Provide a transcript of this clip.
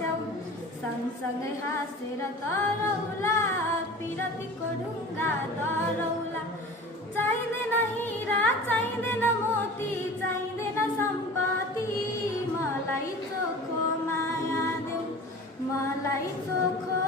स्याउ सँगसँगै हाँसेर तरौला पिरतीको ढुङ्गा तरौला चाहिँदैन हिरा चाहिँदैन मोती चाहिँदैन सम्पत्ति मलाई चोखो माया देऊ मलाई चोखो